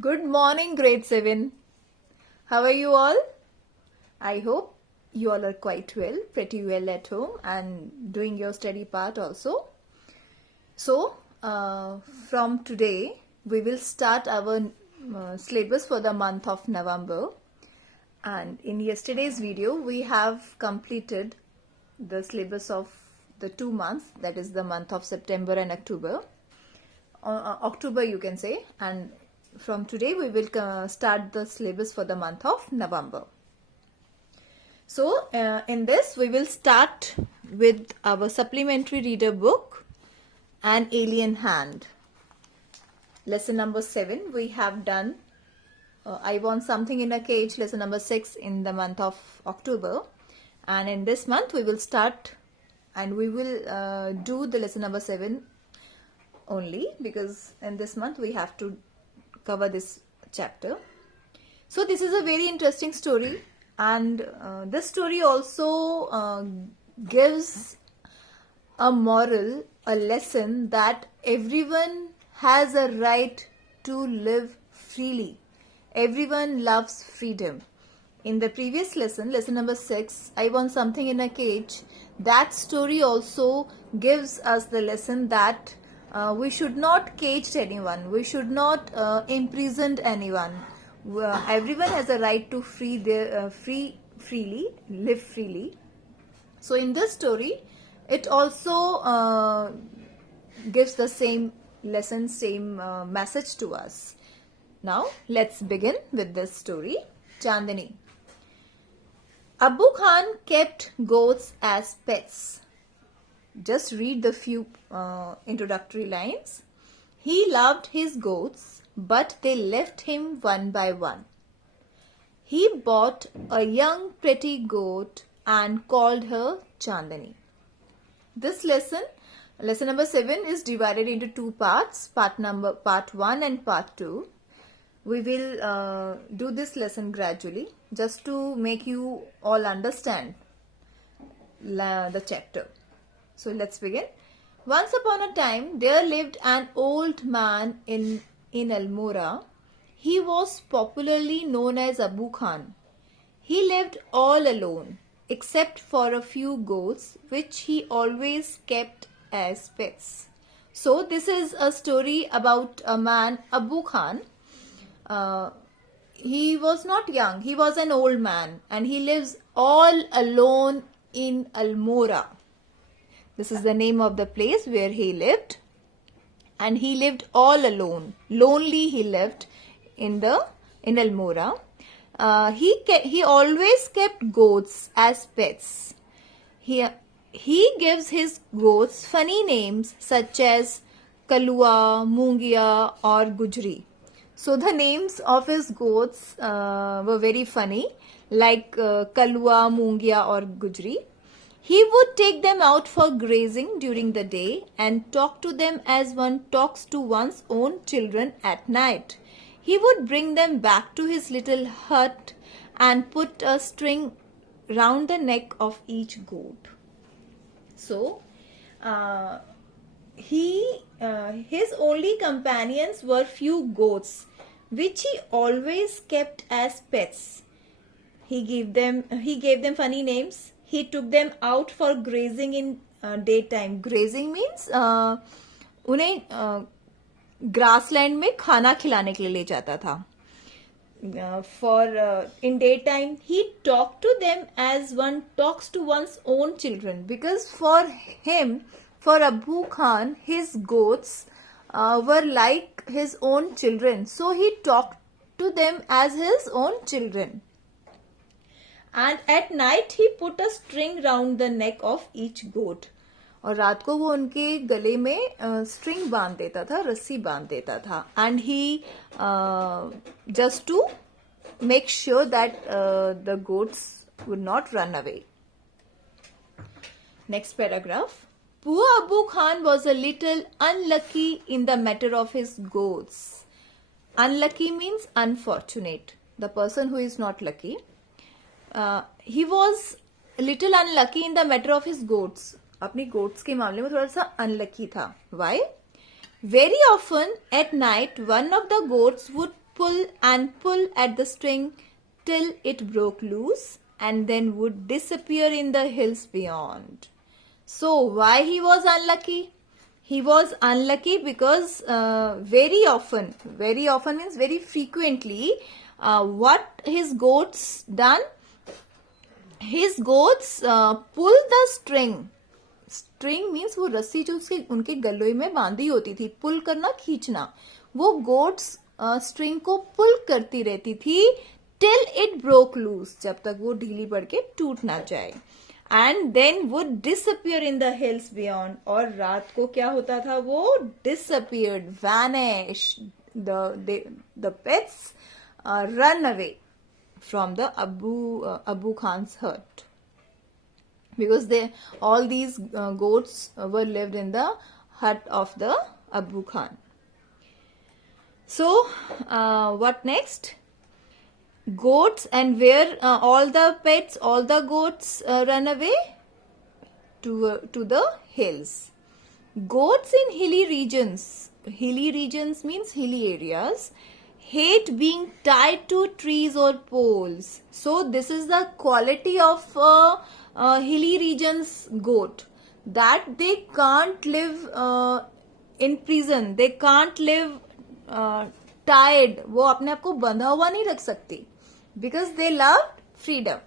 Good morning, grade 7. How are you all? I hope you all are quite well, pretty well at home, and doing your study part also. So, from today, we will start our syllabus for the month of November. And in yesterday's video, we have completed the syllabus of the 2 months, that is the month of September and October. October, you can say, and from today we will start the syllabus for the month of November. So in this we will start with our supplementary reader book, An Alien Hand. Lesson number 7 we have done I Want Something in a Cage, lesson number 6 in the month of October, and in this month we will start and we will do the lesson number 7 only, because in this month we have to cover this chapter. So this is a very interesting story, and this story also gives a moral, a lesson that everyone has a right to live freely. Everyone loves freedom. In the previous lesson, lesson number 6, I Want Something in a Cage, that story also gives us the lesson that we should not cage anyone. We should not imprison anyone. Everyone has a right to freely live freely. So in this story, it also gives the same lesson, same message to us. Now let's begin with this story. Chandani. Abu Khan kept goats as pets. Just read the few introductory lines. He loved his goats, but they left him one by one. He bought a young pretty goat and called her Chandani. This lesson number 7, is divided into 2 parts, part 1 and part 2. We will do this lesson gradually just to make you all understand the chapter. So let's begin. Once upon a time, there lived an old man in Almora. He was popularly known as Abu Khan. He lived all alone, except for a few goats, which he always kept as pets. So this is a story about a man, Abu Khan. He was not young, he was an old man, and he lives all alone in Almora. This is the name of the place where he lived, and he lived all alone. Lonely he lived in Almora. He always kept goats as pets. He gives his goats funny names such as Kalua, Mungia, or Gujri. So the names of his goats were very funny, like Kalua, Mungia, or Gujri. He would take them out for grazing during the day and talk to them as one talks to one's own children at night. He would bring them back to his little hut and put a string round the neck of each goat. So, his only companions were few goats, which he always kept as pets. He gave them funny names. He took them out for grazing in daytime. Grazing means उन्हें grassland में खाना खिलाने के लिए ले जाता था. In daytime, he talked to them as one talks to one's own children, because for Abu Khan, his goats were like his own children. So he talked to them as his own children. And at night he put a string round the neck of each goat. और रात को वो उनके गले में string बांध देता था, रस्सी बांध देता था. And he just to make sure that the goats would not run away. Next paragraph. Poor Abu Khan was a little unlucky in the matter of his goats. Unlucky means unfortunate. The person who is not lucky. He was a little unlucky in the matter of his goats. अपनी goats के मामले में थोड़ा सा unlucky था. Why? Very often at night, one of the goats would pull and pull at the string till it broke loose and then would disappear in the hills beyond. So why he was unlucky? He was unlucky because very often means very frequently, what his goats done? His goats pull the string. String means वो रस्सी जो उसके उनके गलों में बांधी होती थी, पुल करना, खींचना, वो गोट्स स्ट्रिंग को पुल करती रहती थी टिल इट ब्रोक लूज, जब तक वो ढीली पड़ के टूट ना जाए, and then would disappear in the hills beyond, और रात को क्या होता था, वो disappeared, vanish, the pets run away from the Abu Khan's hut, because all these goats were lived in the hut of the Abu Khan. So what next? Goats, and where all the pets, all the goats run away to the hills. Goats in hilly regions means hilly areas, hate being tied to trees or poles. So this is the quality of hilly regions goat, that they can't live in prison, they can't live tied, वो अपने आप को बंधा हुआ नहीं रख सकती, because they love freedom,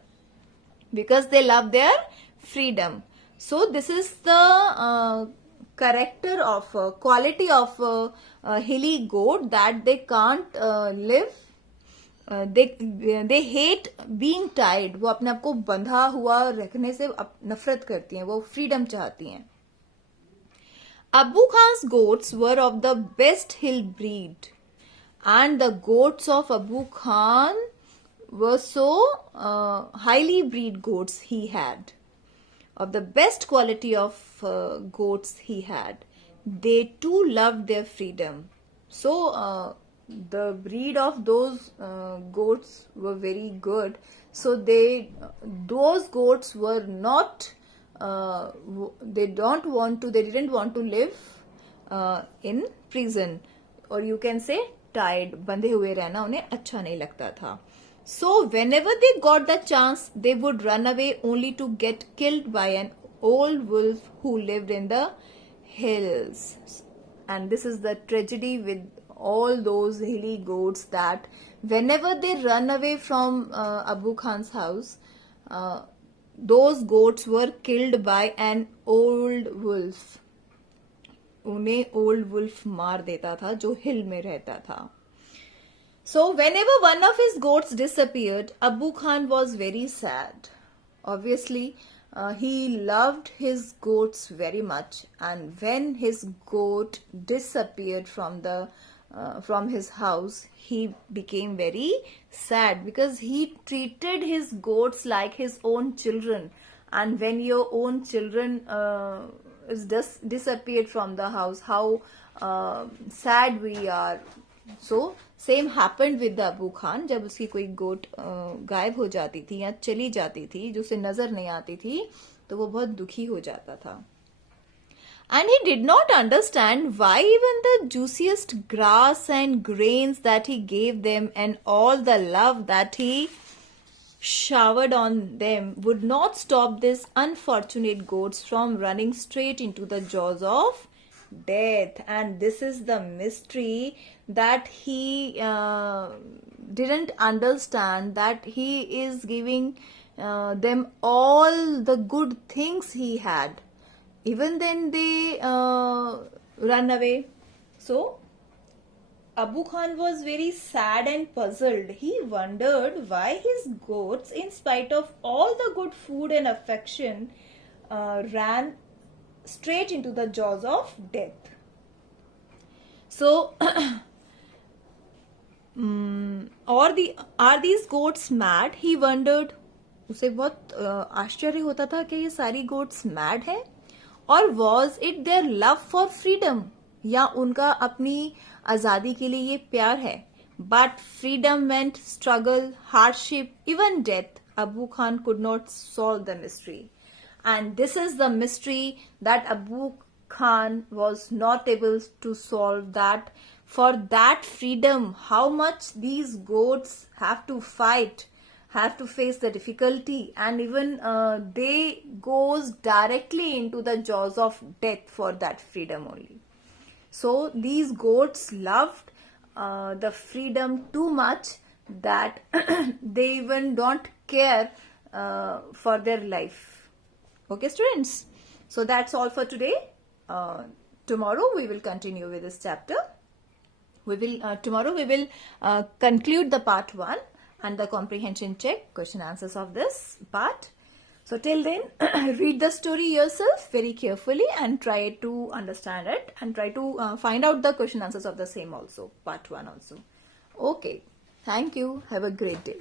because they love their freedom. So this is the character of quality of hilly goat, that they can't live, they hate being tied, वो अपने आप को बंधा हुआ रखने से नफरत करती हैं, वो फ्रीडम चाहती हैं. Abu Khan's goats were of the best hill breed, and the goats of Abu Khan were so highly breed goats he had, of the best quality of goats he had. They too loved their freedom. So the breed of those goats were very good. So those goats were not, they didn't want to live in prison, or you can say tied, बंधे हुए रहना उन्हें अच्छा नहीं लगता था. So whenever they got the chance, they would run away only to get killed by an old wolf who lived in the hills. And this is the tragedy with all those hilly goats, that whenever they run away from Abu Khan's house, those goats were killed by an old wolf. उन्हें old wolf मार देता था जो हिल में रहता था. So whenever one of his goats disappeared, Abu Khan was very sad. Obviously, he loved his goats very much, and when his goat disappeared from his house, he became very sad, because he treated his goats like his own children. And when your own children is disappeared from the house, how sad we are. So same happened with Abu Khan. जब उसकी कोई गोट गायब हो जाती थी या चली जाती थी, जो उसे नजर नहीं आती थी, तो वो बहुत दुखी हो जाता था. And he did not understand why even the juiciest grass and grains that he gave them and all the love that he showered on them would not stop these unfortunate goats from running straight into the jaws of death. And this is the mystery, that he didn't understand, that he is giving them all the good things he had, even then they run away. So Abu Khan was very sad and puzzled. He wondered why his goats, in spite of all the good food and affection, ran straight into the jaws of death. So are these goats mad? He wondered. उसे बहुत आश्चर्य होता था कि ये सारी goats mad हैं, और was it their love for freedom, या उनका अपनी आजादी के लिए ये प्यार है. But freedom meant struggle, hardship, even death. Abu Khan could not solve the mystery. And this is the mystery that Abu Khan was not able to solve, that for that freedom, how much these goats have to fight, have to face the difficulty, and even they goes directly into the jaws of death for that freedom only. So these goats loved the freedom too much that they even don't care for their life. Okay, students. So that's all for today. Tomorrow we will continue with this chapter. Tomorrow we will conclude the part 1 and the comprehension check, question answers of this part. So till then, read the story yourself very carefully and try to understand it and try to find out the question answers of the same also, part 1 also. Okay. Thank you. Have a great day.